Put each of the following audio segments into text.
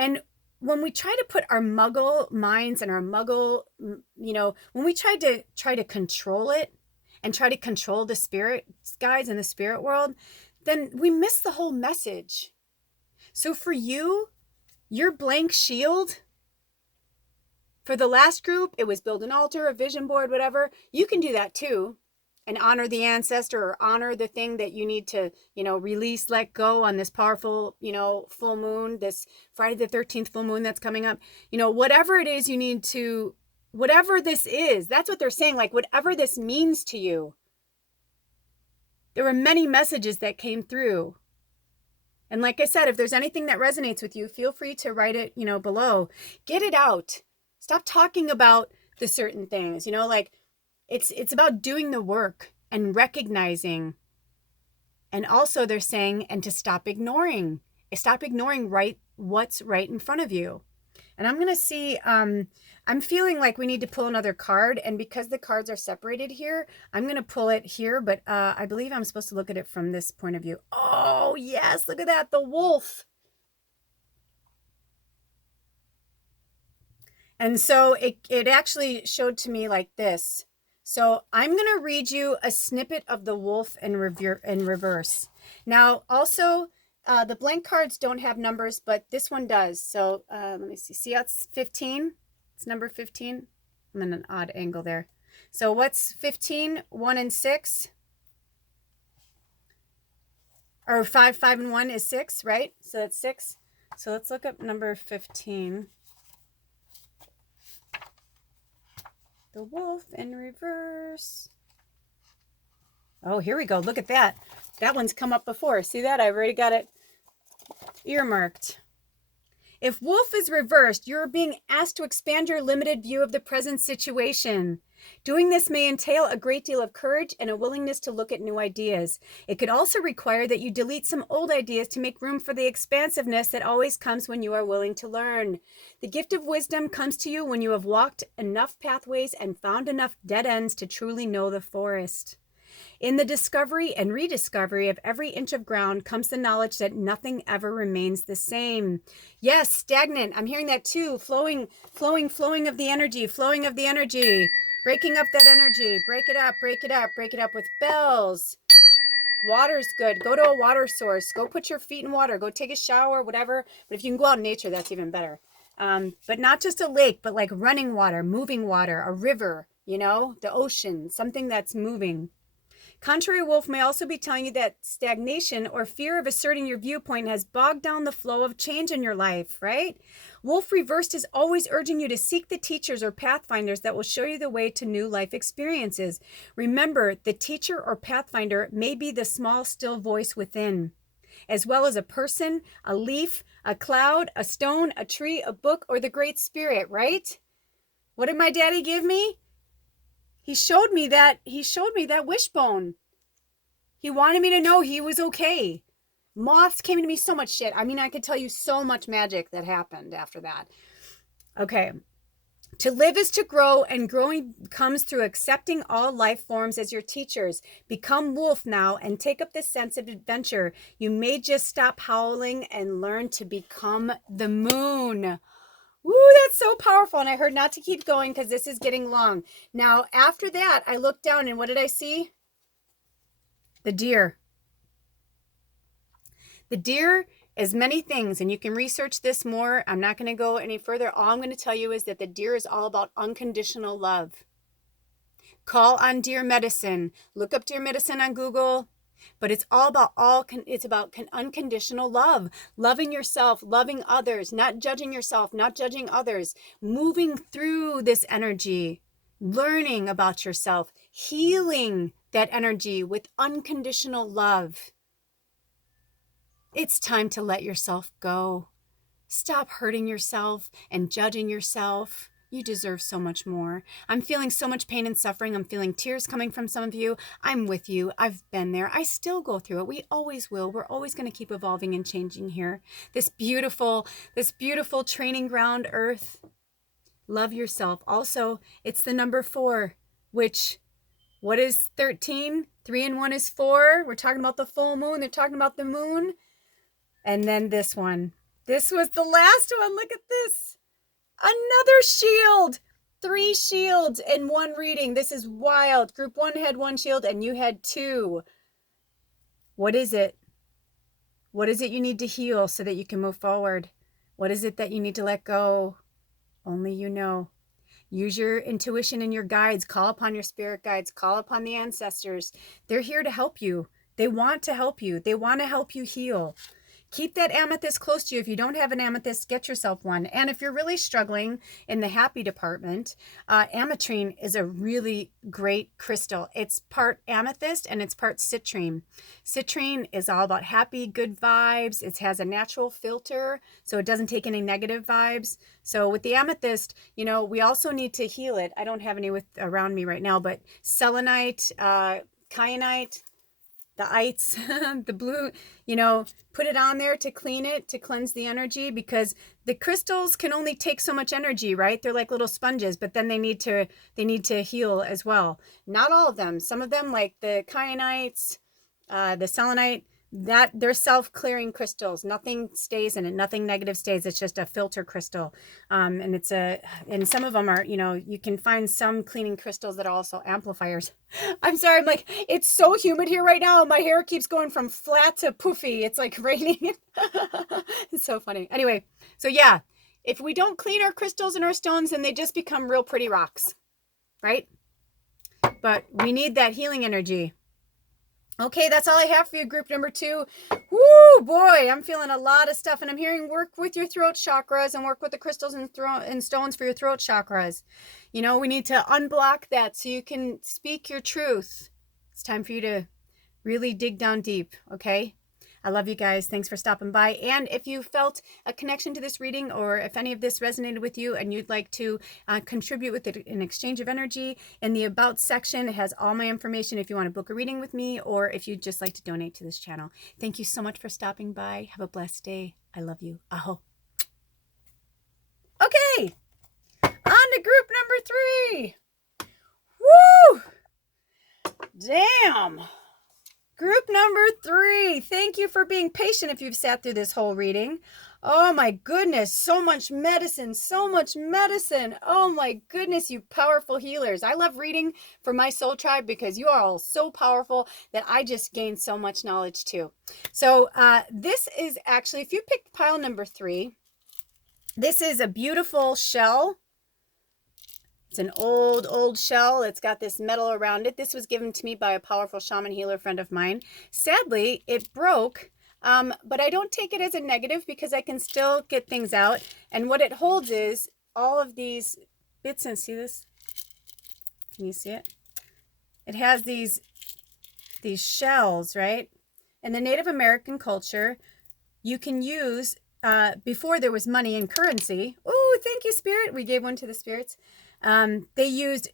And when we try to put our muggle minds and our muggle, when we try to control it and try to control the spirit guides in the spirit world, then we miss the whole message. So for you, your blank shield, for the last group, it was build an altar, a vision board, whatever. You can do that too, and honor the ancestor or honor the thing that you need to, release, let go on this powerful, full moon, this Friday the 13th full moon that's coming up. Whatever it is you need to, whatever this is, that's what they're saying, like whatever this means to you. There were many messages that came through. And like I said, if there's anything that resonates with you, feel free to write it, below. Get it out. Stop talking about the certain things, like it's about doing the work and recognizing. And also they're saying, and to stop ignoring. Stop ignoring what's right in front of you. And I'm going to see, I'm feeling like we need to pull another card. And because the cards are separated here, I'm going to pull it here. But I believe I'm supposed to look at it from this point of view. Oh, yes. Look at that. The wolf. And so it actually showed to me like this. So I'm going to read you a snippet of the wolf in reverse. Now, also, the blank cards don't have numbers, but this one does. So let me see. See how it's 15? It's number 15. I'm in an odd angle there. So what's 15? 1 and 6? Or 5 and 1 is 6, right? So that's 6. So let's look up number 15. The wolf in reverse. Oh, here we go. Look at that. That one's come up before. See that? I've already got it earmarked. If wolf is reversed, you're being asked to expand your limited view of the present situation. Doing this may entail a great deal of courage and a willingness to look at new ideas. It could also require that you delete some old ideas to make room for the expansiveness that always comes when you are willing to learn. The gift of wisdom comes to you when you have walked enough pathways and found enough dead ends to truly know the forest. In the discovery and rediscovery of every inch of ground comes the knowledge that nothing ever remains the same. Yes, stagnant. I'm hearing that too. Flowing of the energy, flowing of the energy. Breaking up that energy. Break it up, break it up, break it up with bells. Water's good. Go to a water source. Go put your feet in water. Go take a shower, whatever. But if you can go out in nature, that's even better. But not just a lake, but like running water, moving water, a river, the ocean, something that's moving. Contrary wolf may also be telling you that stagnation or fear of asserting your viewpoint has bogged down the flow of change in your life, right? Wolf reversed is always urging you to seek the teachers or pathfinders that will show you the way to new life experiences. Remember, the teacher or pathfinder may be the small, still voice within, as well as a person, a leaf, a cloud, a stone, a tree, a book, or the Great Spirit, right? What did my daddy give me? He showed me that wishbone. He wanted me to know he was okay. Moths came to me so much shit. I mean, I could tell you so much magic that happened after that. Okay. To live is to grow, and growing comes through accepting all life forms as your teachers. Become wolf now and take up the sense of adventure. You may just stop howling and learn to become the moon. Woo, that's so powerful. And I heard not to keep going because this is getting long. Now, after that, I looked down and what did I see? The deer. The deer is many things, and you can research this more. I'm not going to go any further. All I'm going to tell you is that the deer is all about unconditional love. Call on deer medicine. Look up deer medicine on Google. But it's all about unconditional love, loving yourself, loving others, not judging yourself, not judging others, moving through this energy, learning about yourself, healing that energy with unconditional love. It's time to let yourself go. Stop hurting yourself and judging yourself. You deserve so much more. I'm feeling so much pain and suffering. I'm feeling tears coming from some of you. I'm with you. I've been there. I still go through it. We always will. We're always going to keep evolving and changing here. This beautiful training ground, Earth. Love yourself. Also, it's the number 4, which, what is 13? 3 and 1 is 4. We're talking about the full moon. They're talking about the moon. And then this one. This was the last one. Look at this. Another shield. 3 shields in one reading. This is wild. Group 1 had 1 shield and you had 2. What is it? What is it you need to heal so that you can move forward? What is it that you need to let go? Only you know. Use your intuition and your guides. Call upon your spirit guides. Call upon the ancestors. They're here to help you. They want to help you. They want to help you heal. Keep that amethyst close to you. If you don't have an amethyst, get yourself one. And if you're really struggling in the happy department, ametrine is a really great crystal. It's part amethyst and it's part citrine. Citrine is all about happy, good vibes. It has a natural filter, so it doesn't take any negative vibes. So with the amethyst, you know, we also need to heal it. I don't have any around me right now, but selenite, kyanite, the ites, the blue, you know, put it on there to clean it, to cleanse the energy, because the crystals can only take so much energy, right? They're like little sponges, but then they need to heal as well. Not all of them. Some of them, like the kyanites, the selenite, that they're self-clearing crystals. Nothing stays in it. Nothing negative stays. It's just a filter crystal. And some of them are, you know, you can find some cleaning crystals that are also amplifiers. I'm sorry. I'm like, it's so humid here right now. My hair keeps going from flat to poofy. It's like raining. It's so funny. Anyway, so yeah, if we don't clean our crystals and our stones, then they just become real pretty rocks, right? But we need that healing energy. Okay, that's all I have for you, group number 2. Woo, boy, I'm feeling a lot of stuff. And I'm hearing work with your throat chakras and work with the crystals and stones for your throat chakras. You know, we need to unblock that so you can speak your truth. It's time for you to really dig down deep, okay? I love you guys. Thanks for stopping by. And if you felt a connection to this reading, or if any of this resonated with you and you'd like to contribute with an exchange of energy, in the About section, it has all my information if you want to book a reading with me, or if you'd just like to donate to this channel. Thank you so much for stopping by. Have a blessed day. I love you. Aho. Okay, on to group number 3. Woo! Damn. Group number 3, thank you for being patient if you've sat through this whole reading. Oh my goodness, so much medicine, so much medicine. Oh my goodness, you powerful healers. I love reading for my soul tribe because you are all so powerful that I just gained so much knowledge too. So this is actually, if you picked pile number 3, this is a beautiful shell. It's an old shell. It's got this metal around it. This was given to me by a powerful shaman healer friend of mine. Sadly, it broke, but I don't take it as a negative because I can still get things out. And what it holds is all of these bits, and see this? Can you see it? It has these shells, right? In the Native American culture, you can use, before there was money and currency. Oh, thank you, Spirit. We gave one to the spirits. They used,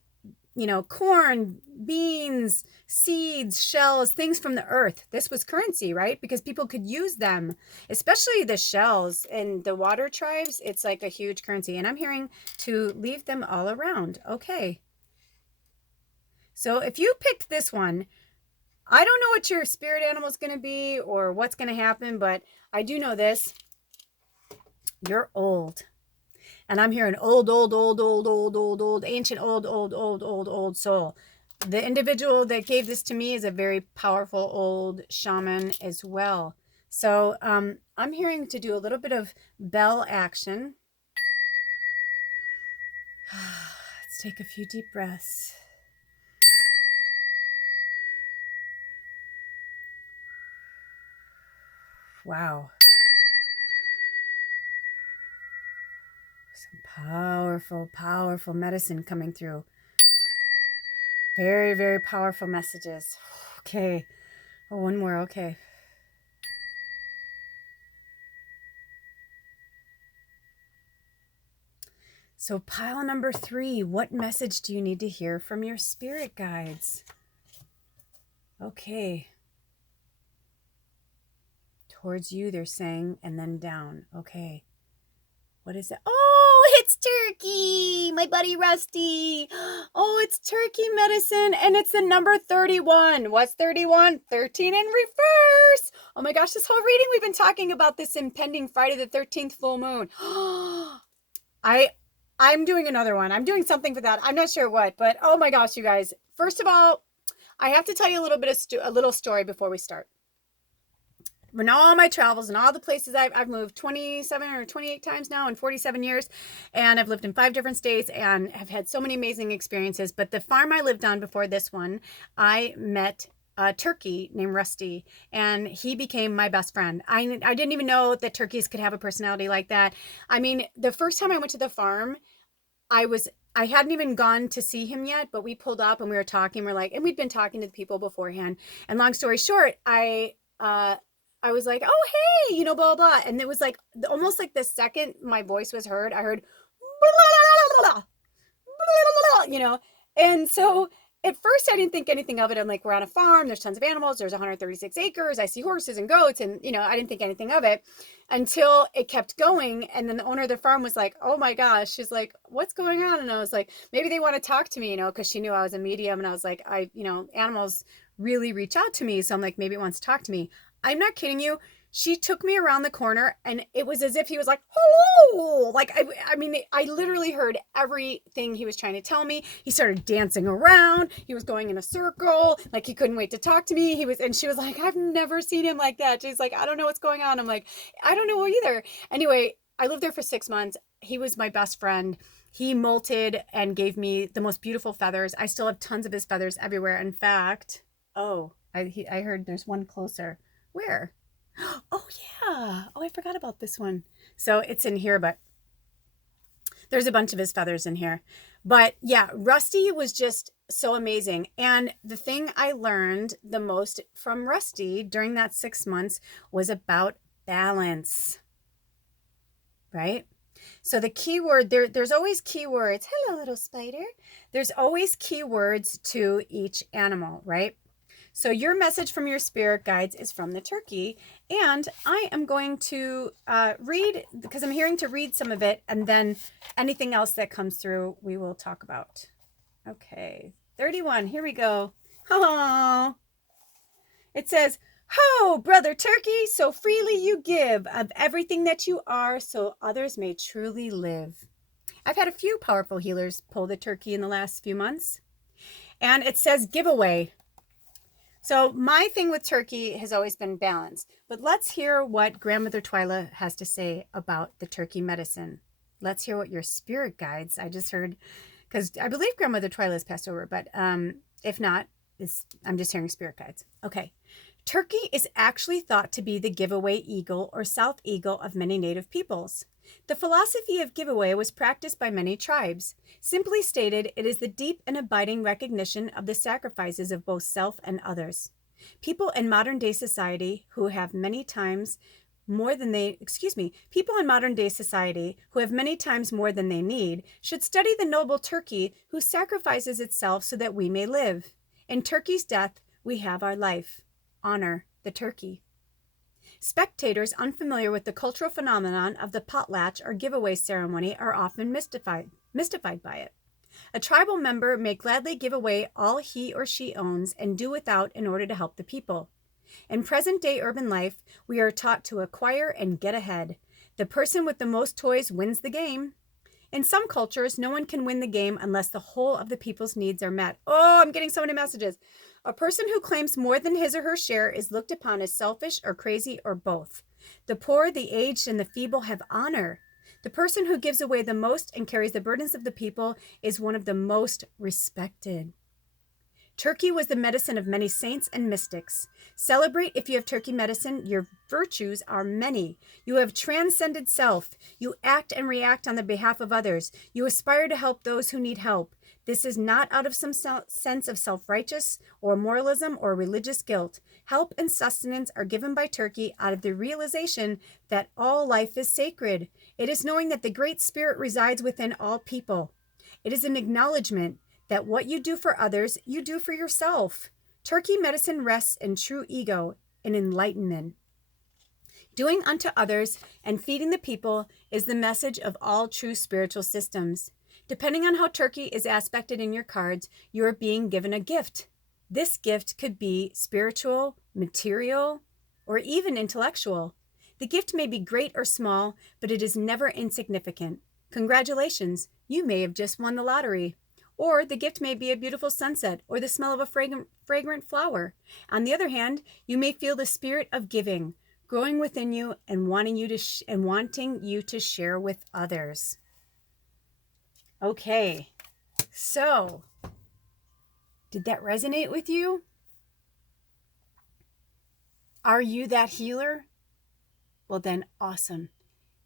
you know, corn, beans, seeds, shells, things from the earth. This was currency, right? Because people could use them, especially the shells in the water tribes. It's like a huge currency. And I'm hearing to leave them all around. Okay. So if you picked this one, I don't know what your spirit animal is going to be or what's going to happen, but I do know this. You're old. And I'm hearing old, ancient, old soul. The individual that gave this to me is a very powerful old shaman as well. So I'm hearing to do a little bit of bell action. Let's take a few deep breaths. Wow. Some powerful medicine coming through. Very, very powerful messages. Okay. Oh, one more. Okay. So pile number 3, what message do you need to hear from your spirit guides? Okay. Towards you, they're saying, and then down. Okay. What is it? Oh, Oh, it's turkey, my buddy Rusty. Oh, it's turkey medicine, and it's the number 31. What's 31? 13 in reverse. Oh my gosh, this whole reading we've been talking about this impending Friday the 13th full moon. I'm doing another one. I'm doing something for that. I'm not sure what, but oh my gosh, you guys. First of all, I have to tell you a little bit of a little story before we start. When all my travels and all the places I've moved 27 or 28 times now in 47 years, and I've lived in 5 different states and have had so many amazing experiences. But the farm I lived on before this one, I met a turkey named Rusty, and he became my best friend. I didn't even know that turkeys could have a personality like that. I mean, the first time I went to the farm, I hadn't even gone to see him yet, but we pulled up and we were talking. And we'd been talking to the people beforehand. And long story short, I was like, oh, hey, blah, blah, blah. And it was like, almost like the second my voice was heard, I heard, blah, blah, blah, blah, And so at first I didn't think anything of it. I'm like, we're on a farm. There's tons of animals. There's 136 acres. I see horses and goats. And, I didn't think anything of it until it kept going. And then the owner of the farm was like, oh my gosh. She's like, what's going on? And I was like, maybe they want to talk to me, because she knew I was a medium. And I was like, animals really reach out to me. So I'm like, maybe it wants to talk to me. I'm not kidding you. She took me around the corner and it was as if he was like, hello. Like, I literally heard everything he was trying to tell me. He started dancing around. He was going in a circle. Like, he couldn't wait to talk to me. And she was like, I've never seen him like that. She's like, I don't know what's going on. I'm like, I don't know either. Anyway, I lived there for 6 months. He was my best friend. He molted and gave me the most beautiful feathers. I still have tons of his feathers everywhere. In fact, I heard there's one closer. Where? Oh, yeah. Oh, I forgot about this one. So it's in here, but there's a bunch of his feathers in here. But yeah, Rusty was just so amazing. And the thing I learned the most from Rusty during that 6 months was about balance, right? So the key word, there's always keywords. Hello, little spider. There's always keywords to each animal, right? So your message from your spirit guides is from the turkey. And I am going to read, because I'm hearing to read some of it, and then anything else that comes through, we will talk about. Okay, 31, here we go. Oh, it says, ho, brother turkey, so freely you give of everything that you are, so others may truly live. I've had a few powerful healers pull the turkey in the last few months. And it says giveaway. So my thing with turkey has always been balance, but let's hear what Grandmother Twyla has to say about the turkey medicine. Let's hear what your spirit guides, I just heard, because I believe Grandmother Twyla has passed over, but if not, I'm just hearing spirit guides. Okay. Turkey is actually thought to be the giveaway eagle or south eagle of many native peoples. The philosophy of giveaway was practiced by many tribes. Simply stated, it is the deep and abiding recognition of the sacrifices of both self and others. People in modern day society who have many times more than they need should study the noble turkey who sacrifices itself so that we may live. In turkey's death, we have our life. Honor the turkey. Spectators unfamiliar with the cultural phenomenon of the potlatch or giveaway ceremony are often mystified by it. A tribal member may gladly give away all he or she owns and do without in order to help the people. In present-day urban life, we are taught to acquire and get ahead. The person with the most toys wins the game. In some cultures, no one can win the game unless the whole of the people's needs are met. Oh, I'm getting so many messages. A person who claims more than his or her share is looked upon as selfish or crazy or both. The poor, the aged, and the feeble have honor. The person who gives away the most and carries the burdens of the people is one of the most respected. Turkey was the medicine of many saints and mystics. Celebrate if you have turkey medicine. Your virtues are many. You have transcended self. You act and react on the behalf of others. You aspire to help those who need help. This is not out of some sense of self-righteous or moralism or religious guilt. Help and sustenance are given by turkey out of the realization that all life is sacred. It is knowing that the Great Spirit resides within all people. It is an acknowledgement that what you do for others, you do for yourself. Turkey medicine rests in true ego and enlightenment. Doing unto others and feeding the people is the message of all true spiritual systems. Depending on how Turkey is aspected in your cards, you are being given a gift. This gift could be spiritual, material, or even intellectual. The gift may be great or small, but it is never insignificant. Congratulations, you may have just won the lottery. Or the gift may be a beautiful sunset or the smell of a fragrant flower. On the other hand, you may feel the spirit of giving growing within you and wanting you to share with others. Okay, so did that resonate with you? Are you that healer? Well, then awesome.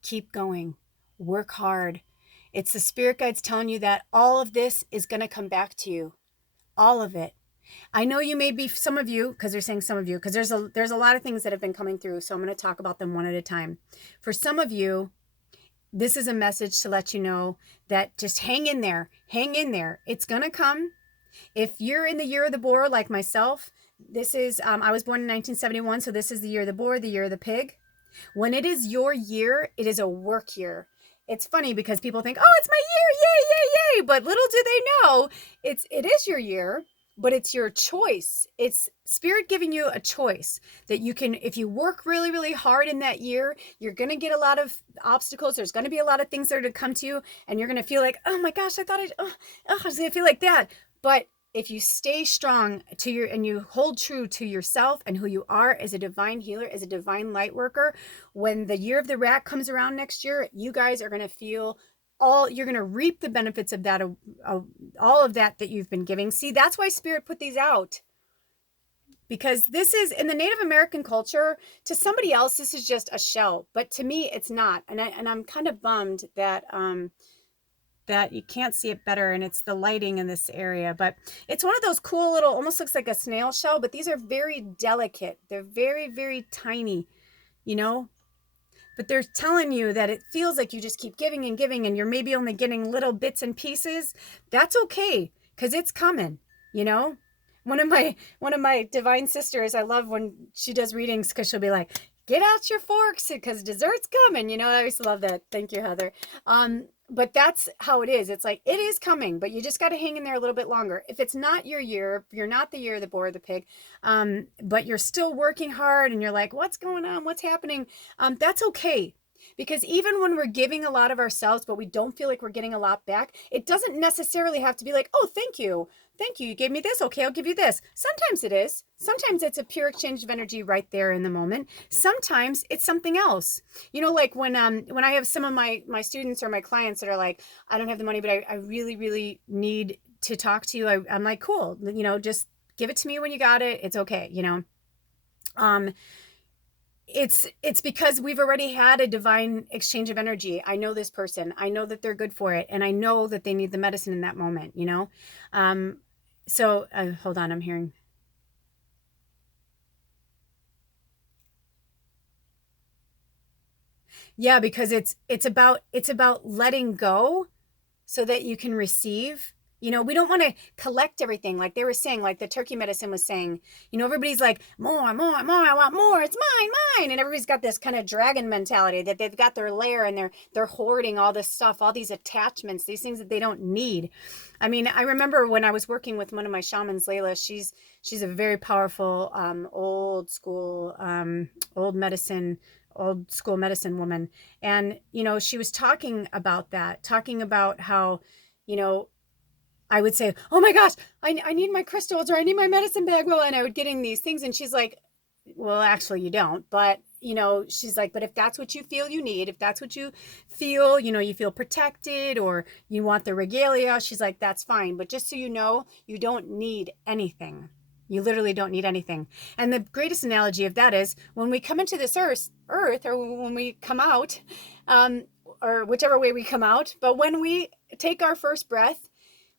Keep going. Work hard. It's the spirit guides telling you that all of this is going to come back to you. All of it. I know you may be, some of you, because they're saying some of you, because there's a lot of things that have been coming through, so I'm going to talk about them one at a time. For some of you, this is a message to let you know that just hang in there. Hang in there. It's going to come. If you're in the year of the boar like myself, this is, I was born in 1971, so this is the year of the boar, the year of the pig. When it is your year, it is a work year. It's funny because people think, oh, it's my year, yay, yay, yay. But little do they know, it is your year, but it's your choice. It's spirit giving you a choice that you can, if you work really, really hard in that year, you're going to get a lot of obstacles. There's going to be a lot of things that are to come to you, and you're going to feel like, oh my gosh, I was going to feel like that. But if you stay strong and you hold true to yourself and who you are as a divine healer, as a divine light worker, when the year of the rat comes around next year, you guys are going to feel you're going to reap the benefits of that, all of that you've been giving. See, that's why Spirit put these out. Because this is, in the Native American culture, to somebody else, this is just a shell. But to me, it's not. And I'm kind of bummed that that you can't see it better, and it's the lighting in this area, but it's one of those cool little, almost looks like a snail shell, but these are very delicate. They're very, very tiny, but they're telling you that it feels like you just keep giving and giving, and you're maybe only getting little bits and pieces. That's okay, because it's coming. One of my divine sisters, I love when she does readings, because she'll be like, get out your forks because dessert's coming. I always love that. Thank you, Heather. But that's how it is. It's like, it is coming, but you just got to hang in there a little bit longer. If it's not your year, if you're not the year of the boar or the pig, but you're still working hard and you're like, what's going on? What's happening? That's okay. Because even when we're giving a lot of ourselves, but we don't feel like we're getting a lot back, it doesn't necessarily have to be like, oh, thank you. Thank you. You gave me this. Okay, I'll give you this. Sometimes it is. Sometimes it's a pure exchange of energy right there in the moment. Sometimes it's something else. Like when I have some of my students or my clients that are like, I don't have the money, but I really, really need to talk to you. I'm like, cool. Just give it to me when you got it. It's okay. It's because we've already had a divine exchange of energy. I know this person. I know that they're good for it. And I know that they need the medicine in that moment, So hold on, I'm hearing. Yeah, because it's about letting go so that you can receive. We don't want to collect everything. Like they were saying, like the turkey medicine was saying, everybody's like, more, I want more. It's mine. And everybody's got this kind of dragon mentality that they've got their lair and they're hoarding all this stuff, all these attachments, these things that they don't need. I mean, I remember when I was working with one of my shamans, Layla, she's a very powerful, old school medicine woman. And, she was talking about how, I would say, oh my gosh, I need my crystals, or I need my medicine bag. Well, and I would get in these things. And she's like, well, actually you don't. But, she's like, but if that's what you feel you need, if that's what you feel, you feel protected or you want the regalia, she's like, that's fine. But just so you know, you don't need anything. You literally don't need anything. And the greatest analogy of that is when we come into this earth, or when we come out, or whichever way we come out, but when we take our first breath,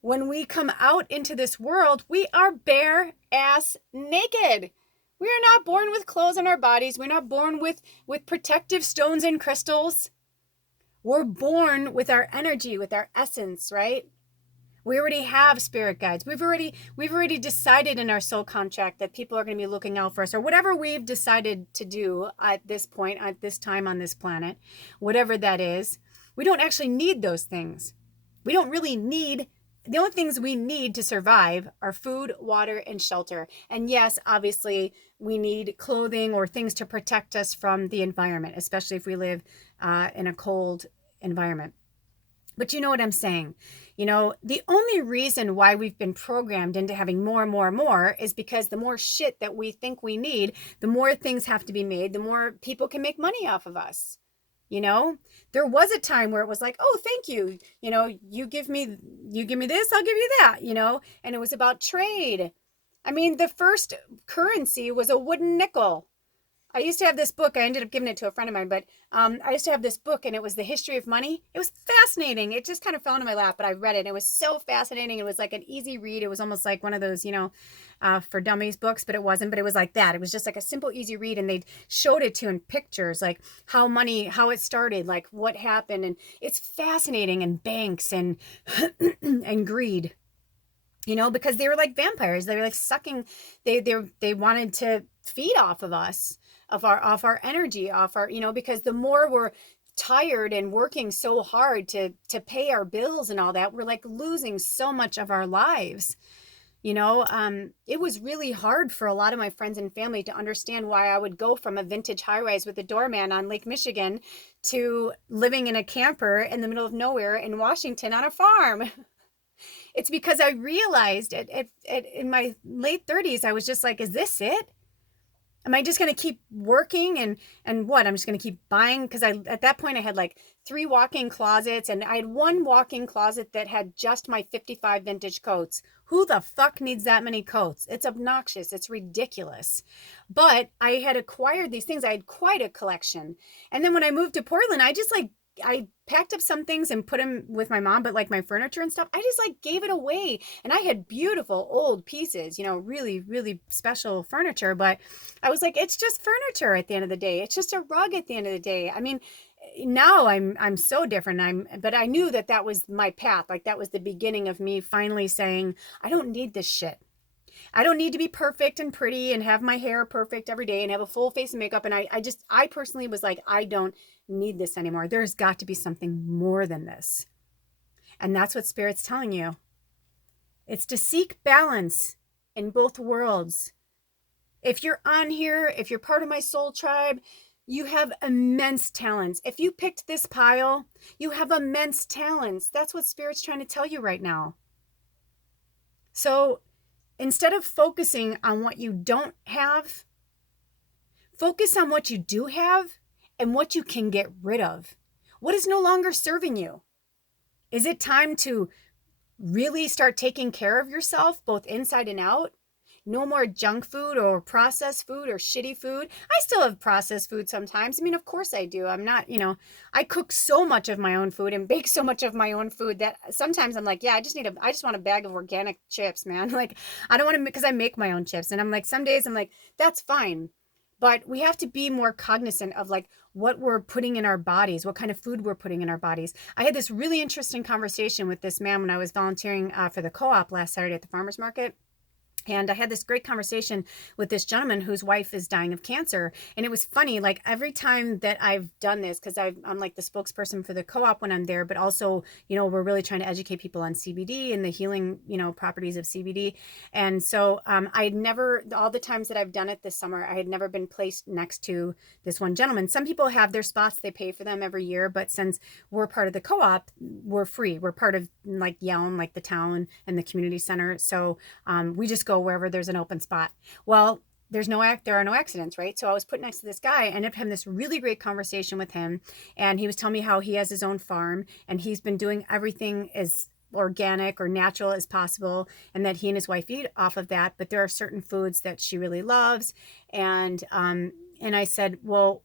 when we come out into this world, we are bare ass naked. We are not born with clothes on our bodies. We're not born with protective stones and crystals. We're born with our energy, with our essence, right? We already have spirit guides. We've already decided in our soul contract that people are going to be looking out for us, or whatever we've decided to do at this point, at this time on this planet, whatever that is. We don't actually need those things. We don't really need, the only things we need to survive are food, water, and shelter. And yes, obviously, we need clothing or things to protect us from the environment, especially if we live in a cold environment. But you know what I'm saying? The only reason why we've been programmed into having more and more and more is because the more shit that we think we need, the more things have to be made, the more people can make money off of us. There was a time where it was like, oh, thank you. You give me this, I'll give you that, and it was about trade. I mean, the first currency was a wooden nickel. I used to have this book. I ended up giving it to a friend of mine, but I used to have this book, and it was The History of Money. It was fascinating. It just kind of fell into my lap, but I read it. It was so fascinating. It was like an easy read. It was almost like one of those, for dummies books, but it wasn't. But it was like that. It was just like a simple, easy read, and they showed it to in pictures, like how it started, like what happened, and it's fascinating. And banks and and greed. Because they were like vampires. They were like sucking. They wanted to feed off of us, off our energy, off our, because the more we're tired and working so hard to pay our bills and all that, we're like losing so much of our lives. It was really hard for a lot of my friends and family to understand why I would go from a vintage high-rise with a doorman on Lake Michigan to living in a camper in the middle of nowhere in Washington on a farm. It's because I realized in my late 30s, I was just like, is this it? Am I just going to keep working and what? I'm just going to keep buying? Because at that point I had like 3 walk-in closets, and I had 1 walk-in closet that had just my 55 vintage coats. Who the fuck needs that many coats? It's obnoxious. It's ridiculous. But I had acquired these things. I had quite a collection. And then when I moved to Portland, I packed up some things and put them with my mom, but like my furniture and stuff, I just like gave it away. And I had beautiful old pieces, really, really special furniture. But I was like, it's just furniture at the end of the day. It's just a rug at the end of the day. I mean, now I'm so different. But I knew that was my path. Like that was the beginning of me finally saying, I don't need this shit. I don't need to be perfect and pretty and have my hair perfect every day and have a full face of makeup. And I personally was like, I don't need this anymore. There's got to be something more than this. And that's what Spirit's telling you. It's to seek balance in both worlds. If you're on here, if you're part of my soul tribe, you have immense talents. If you picked this pile, you have immense talents. That's what Spirit's trying to tell you right now. So instead of focusing on what you don't have, focus on what you do have and what you can get rid of. What is no longer serving you? Is it time to really start taking care of yourself, both inside and out? No more junk food or processed food or shitty food. I still have processed food sometimes. I mean, of course I do. I'm not, I cook so much of my own food and bake so much of my own food that sometimes I'm like, yeah, I just want a bag of organic chips, man. Like, I don't want to, because I make my own chips. And I'm like, some days I'm like, that's fine. But we have to be more cognizant of like what we're putting in our bodies, what kind of food we're putting in our bodies. I had this really interesting conversation with this man when I was volunteering for the co-op last Saturday at the farmer's market. And I had this great conversation with this gentleman whose wife is dying of cancer. And it was funny, like every time that I've done this, because I'm like the spokesperson for the co-op when I'm there, but also, we're really trying to educate people on CBD and the healing, properties of CBD. And so I had never, all the times that I've done it this summer, I had never been placed next to this one gentleman. Some people have their spots, they pay for them every year. But since we're part of the co-op, we're free. We're part of like Yelm, like the town and the community center. So we just go wherever there's an open spot. Well, there are no accidents, right? So I was put next to this guy. I ended up having this really great conversation with him. And he was telling me how he has his own farm and he's been doing everything as organic or natural as possible, and that he and his wife eat off of that. But there are certain foods that she really loves. And I said, well,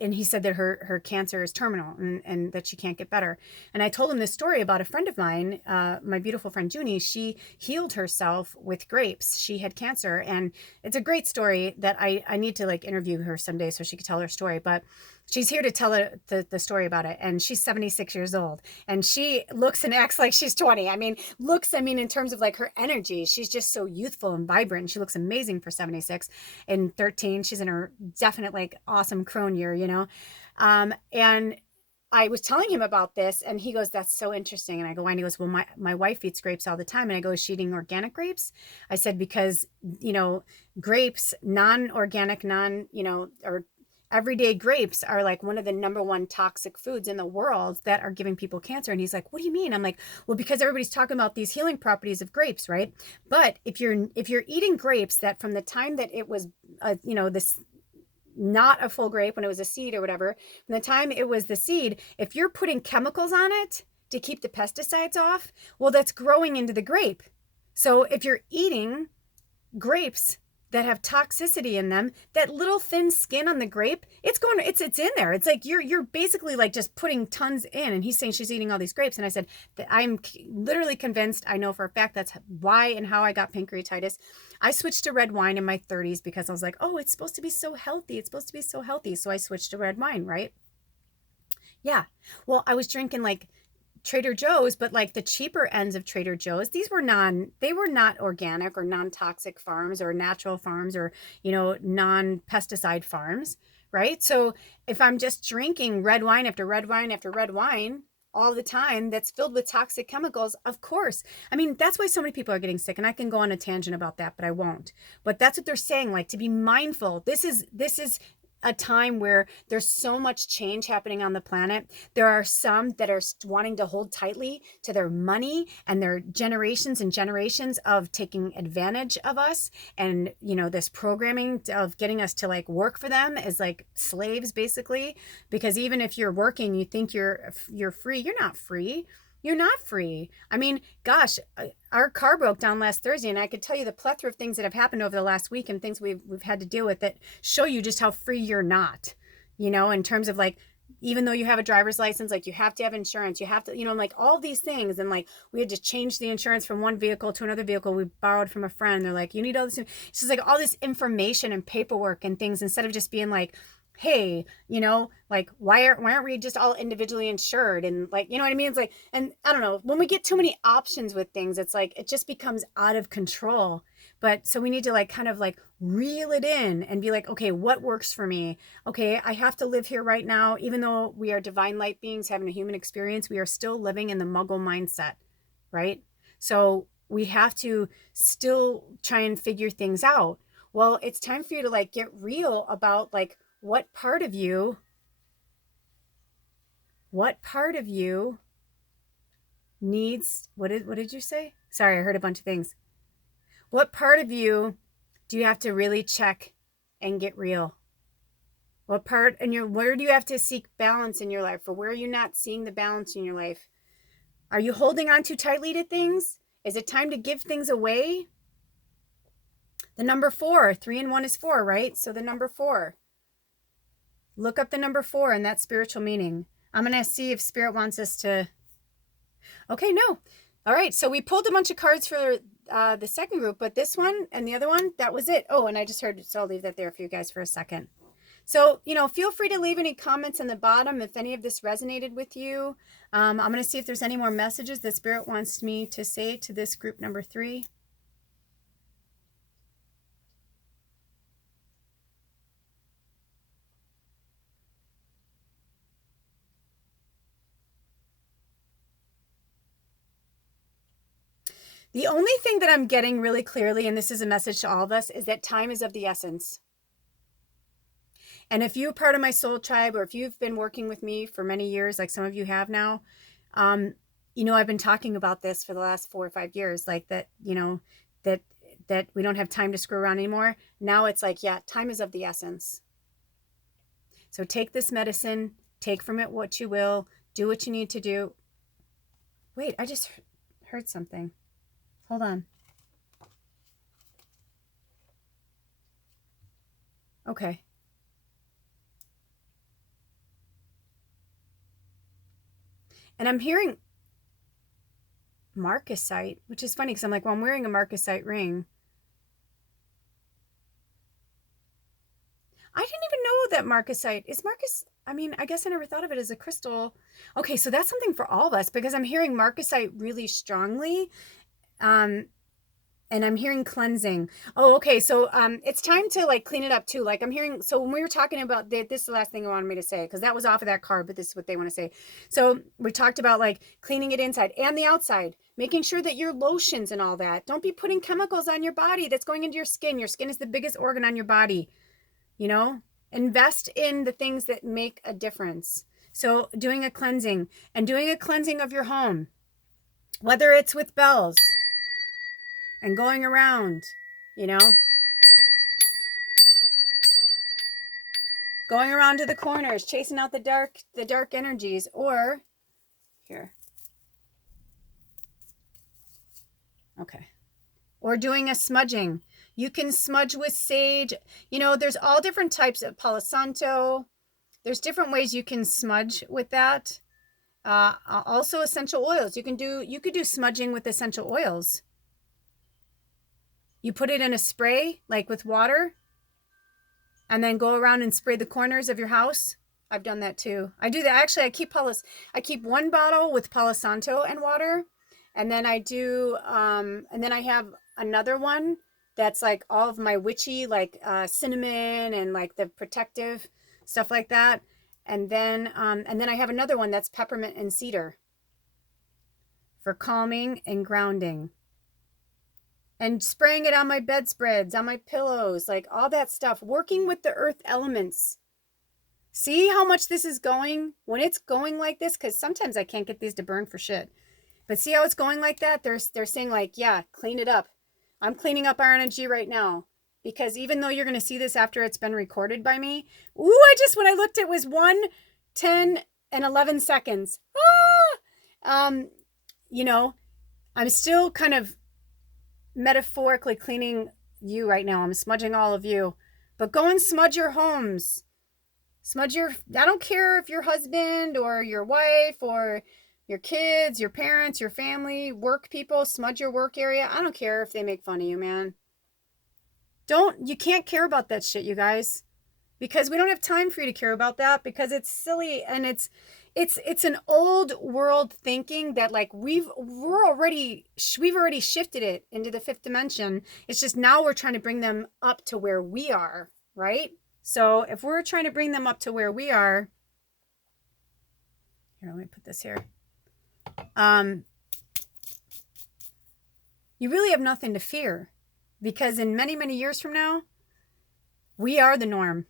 and he said that her cancer is terminal and that she can't get better. And I told him this story about a friend of mine, my beautiful friend Junie. She healed herself with grapes. She had cancer, and it's a great story that I need to like interview her someday so she could tell her story. But she's here to tell the story about it. And she's 76 years old. And she looks and acts like she's 20. I mean, in terms of like her energy, she's just so youthful and vibrant. She looks amazing for 76 and 13. She's in her definite like awesome crone year, you know? And I was telling him about this and he goes, that's so interesting. And I go, why? And he goes, well, my wife eats grapes all the time. And I go, is she eating organic grapes? I said, because, you know, grapes, non-organic, or everyday grapes are like one of the number one toxic foods in the world that are giving people cancer. And he's like, what do you mean? I'm like, well, because everybody's talking about these healing properties of grapes, right? But if you're eating grapes that from the time that it was, this not a full grape when it was a seed or whatever, from the time it was the seed, if you're putting chemicals on it to keep the pesticides off, well, that's growing into the grape. So if you're eating grapes that have toxicity in them, that little thin skin on the grape, it's in there. It's like you're basically like just putting tons in. And he's saying she's eating all these grapes. And I said that I'm literally convinced, I know for a fact that's why and how I got pancreatitis. I switched to red wine in my 30s because I was like, oh, it's supposed to be so healthy. It's supposed to be so healthy. So I switched to red wine, right? Yeah. Well, I was drinking like Trader Joe's, but like the cheaper ends of Trader Joe's, they were not organic or non-toxic farms or natural farms or, non-pesticide farms, right? So if I'm just drinking red wine after red wine after red wine all the time that's filled with toxic chemicals, of course. I mean, that's why so many people are getting sick, and I can go on a tangent about that, but I won't. But that's what they're saying, like to be mindful. This is a time where there's so much change happening on the planet. There are some that are wanting to hold tightly to their money and their generations and generations of taking advantage of us. And, this programming of getting us to like work for them as like slaves, basically, because even if you're working, you think you're free. You're not free. You're not free. I mean, gosh, our car broke down last Thursday, and I could tell you the plethora of things that have happened over the last week and things we've had to deal with that show you just how free you're not, in terms of like, even though you have a driver's license, like you have to have insurance, you have to, like all these things. And like, we had to change the insurance from one vehicle to another vehicle we borrowed from a friend. They're like, you need all this. It's just like all this information and paperwork and things instead of just being like, hey, like why aren't we just all individually insured? And like, you know what I mean? It's like, and I don't know, when we get too many options with things, it's like, it just becomes out of control. But so we need to like kind of like reel it in and be like, okay, what works for me? Okay, I have to live here right now. Even though we are divine light beings having a human experience, we are still living in the muggle mindset, right? So we have to still try and figure things out. Well, it's time for you to like get real about like what part of you needs, what did you say? Sorry, I heard a bunch of things. What part of you do you have to really check and get real? What part where do you have to seek balance in your life? Or where are you not seeing the balance in your life? Are you holding on too tightly to things? Is it time to give things away? The number 4, 3 and 1 is 4, right? So the number 4. Look up the number 4 and that spiritual meaning. I'm going to see if Spirit wants us to... Okay, no. All right, so we pulled a bunch of cards for the second group, but this one and the other one, that was it. Oh, and I just heard, so I'll leave that there for you guys for a second. So, feel free to leave any comments in the bottom if any of this resonated with you. I'm going to see if there's any more messages that Spirit wants me to say to this group number 3. The only thing that I'm getting really clearly, and this is a message to all of us, is that time is of the essence. And if you're part of my soul tribe, or if you've been working with me for many years, like some of you have now, I've been talking about this for the last 4 or 5 years, like that, that we don't have time to screw around anymore. Now it's like, yeah, time is of the essence. So take this medicine, take from it what you will, do what you need to do. Wait, I just heard something. Hold on. Okay. And I'm hearing Marcasite, which is funny because I'm like, well, I'm wearing a Marcasite ring. I didn't even know that Marcasite is Marcus. I mean, I guess I never thought of it as a crystal. Okay, so that's something for all of us because I'm hearing marcasite really strongly. Um, and I'm hearing cleansing. Oh, okay. So it's time to like clean it up too. Like I'm hearing, so when we were talking about this is the last thing I wanted me to say, because that was off of that card, but this is what they want to say. So we talked about like cleaning it inside and the outside, making sure that your lotions and all that. Don't be putting chemicals on your body that's going into your skin. Your skin is the biggest organ on your body, you know? Invest in the things that make a difference. So doing a cleansing and doing a cleansing of your home, whether it's with bells and going around, you know, going around to the corners, chasing out the dark energies, or here. Okay. Or doing a smudging. You can smudge with sage. You know, there's all different types of Palo Santo. There's different ways you can smudge with that. Also essential oils. You could do smudging with essential oils. You put it in a spray, like with water, and then go around and spray the corners of your house. I've done that too. I do that. Actually, I keep one bottle with Palo Santo and water, and then I do, and then I have another one that's like all of my witchy, like cinnamon and like the protective stuff like that. And then I have another one that's peppermint and cedar for calming and grounding. And spraying it on my bedspreads, on my pillows, like all that stuff. Working with the earth elements. See how much this is going? When it's going like this, because sometimes I can't get these to burn for shit. But see how it's going like that? They're saying like, yeah, clean it up. I'm cleaning up our energy right now. Because even though you're going to see this after it's been recorded by me. Ooh, when I looked, it was 1, 10, and 11 seconds. You know, I'm still kind of metaphorically cleaning you right now. I'm smudging all of you. But go and smudge your homes. I don't care if your husband or your wife or your kids, your parents, your family, work people, smudge your work area. I don't care if they make fun of you, man. You can't care about that shit, you guys. Because we don't have time for you to care about that because it's silly and it's an old world thinking that like we've already shifted it into the 5th dimension. It's just now we're trying to bring them up to where we are, right? So if we're trying to bring them up to where we are, here, let me put this here. You really have nothing to fear because in many, many years from now, we are the norm.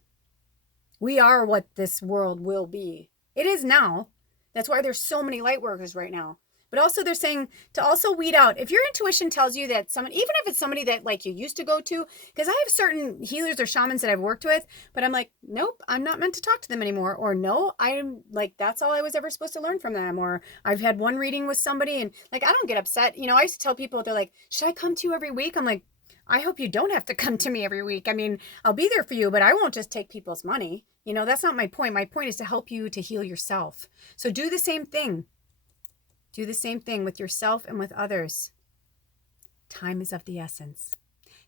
We are what this world will be. It is now. That's why there's so many light workers right now. But also they're saying to also weed out. If your intuition tells you that someone, even if it's somebody that like you used to go to, because I have certain healers or shamans that I've worked with, but I'm like, nope, I'm not meant to talk to them anymore. Or no, I'm like, that's all I was ever supposed to learn from them. Or I've had one reading with somebody and like, I don't get upset. You know, I used to tell people, they're like, should I come to you every week? I'm like, I hope you don't have to come to me every week. I mean, I'll be there for you, but I won't just take people's money. You know, that's not my point. My point is to help you to heal yourself. So do the same thing. Do the same thing with yourself and with others. Time is of the essence.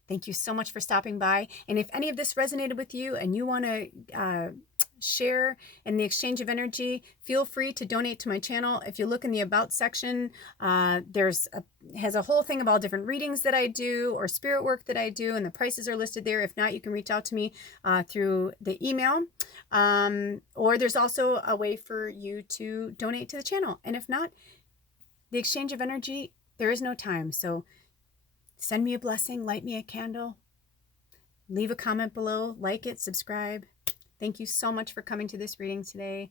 Thank you so much for stopping by. And if any of this resonated with you and you want to share in the exchange of energy, feel free to donate to my channel. If you look in the About section, has a whole thing of all different readings that I do or spirit work that I do, and the prices are listed there. If not, you can reach out to me through the email. Or there's also a way for you to donate to the channel. And if not, the exchange of energy, there is no time. So send me a blessing, light me a candle, leave a comment below, like it, subscribe. Thank you so much for coming to this reading today.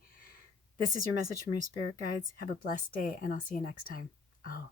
This is your message from your spirit guides. Have a blessed day, and I'll see you next time. Oh.